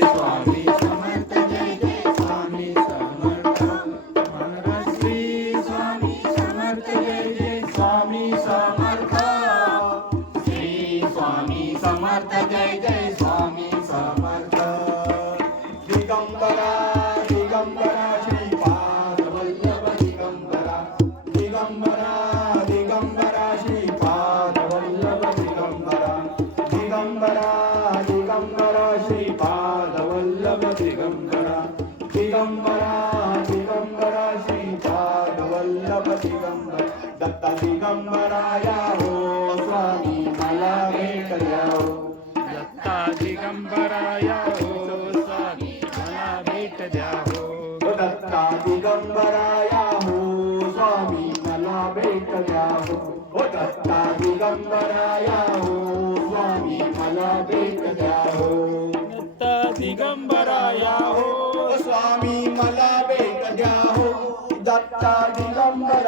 स्वामी समर्थ जय जय स्वामी समर्थ महाराज श्री स्वामी समर्थ जय जय स्वामी समर्थ श्री स्वामी समर्थ जय जय स्वामी समर्थ दिगंबरा दिगंबरा श्रीपाद वल्लभ दिगंबरा दिगंबरा दिगंबरा श्रीपाद वल्लभ दिगंबरा दिगंबरा दिगंबरा श्रीपाद वल्लभ दिगंबरा दिगंबरा दिगंबरा श्रीपाद वल्लभ दिगंबरा दत्ता दिगंबराया हो स्वामी मला भेट द्या हो दत्ता दिगंबराया हो स्वामी मला भेट द्या हो दत्ता दिगंबराया हो स्वामी मला भेट द्या हो दत्ता दिगंबराया हो स्वामी मला भेट द्या हो दत्ता दिगंबराया हो स्वामी मला भेट द्या हो दत्ता दिगंबरा